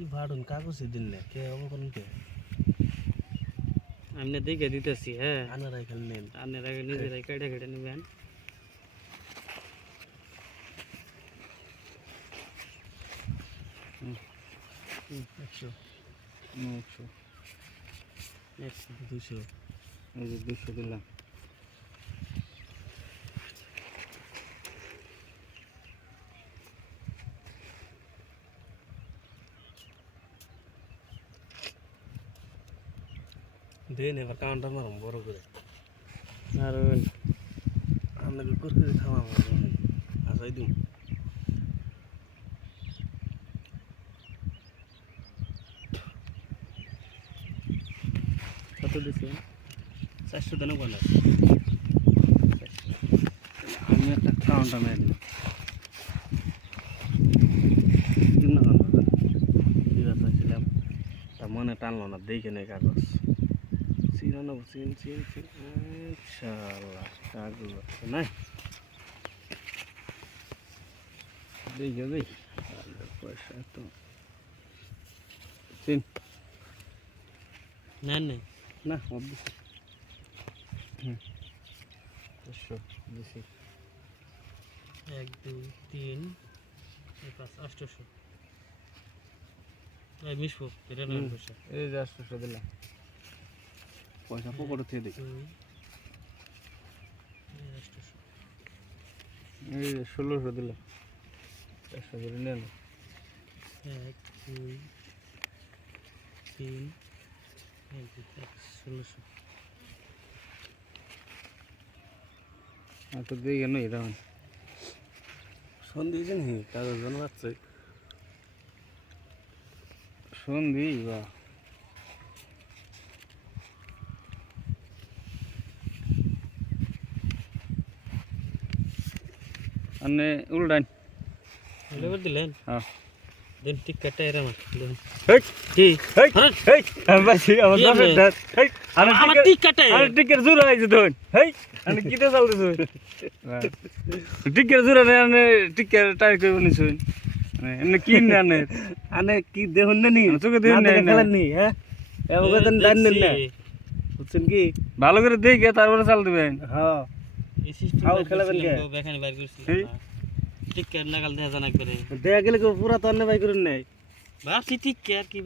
ই ভাড়ুন কাগজে দিন না কে অবকরণ কে আমি দেখে দিতেছি হ্যাঁ আনারাই খেলে নেন আপনারা নিজেরাই কেটে কেটে নেবেন একশো 200 এই যে 200 দিলাম দেন এবার কাউন্টার মারুন বড় করে আর আপনাকে কুরকুরে থামাবো আসাই দিন কত দিছে 400 দেন কোন আমি একটা কাউন্টার মেরে দিই ছিলাম তা মনে টানলো না দেখে নেই কাগজ চিরানো চিন ইনশাআল্লাহ কাগজ আছে না দেখে দেই পয়সা তো চিন নেন নেই না অবশ্যই 500 দিছি 1 2 3 5 800 এই মিশবো এটা নেন পয়সা এই যে 800 দিলাম পয়সা পকেটে থেকে দিই এই যে 1600 দিলাম 400 করে নেন 1 2 3 1600 আর তো দেখে নই এটা সন্ধি জানি কাগজ বানাচ্ছে সন্ধি বা আনে উল্টান লেবার দিলেন হ্যাঁ দেন টিক কাটা এর আমার দেন হেই কি হেই হেই আমি বাসি আমার কি দরকার আপনি? হেই আমার টিক কাটা আরে টিকের জোর হইছে ধন হেই আমি কিতে চলতেছ টিকের জোর না আনে টিকের টাই কই বনিছুন এমনি কি না আনে কি দেখুন না নি চোখে দেখুন না, না। খেলেন নি হ্যাঁ এমন কথা জানেন না বুঝছেন কি ভালো করে দেখে তারপরে চাল দিবেন হ্যাঁ এই আও খেলাবেন কে? বেখানে বাইর করছি এই? টিকের লাগাল দেখা জানা করে দেখা গেলে পুরা তো অন্য বাই করুন নাই ভাবছি টিক কি আর কি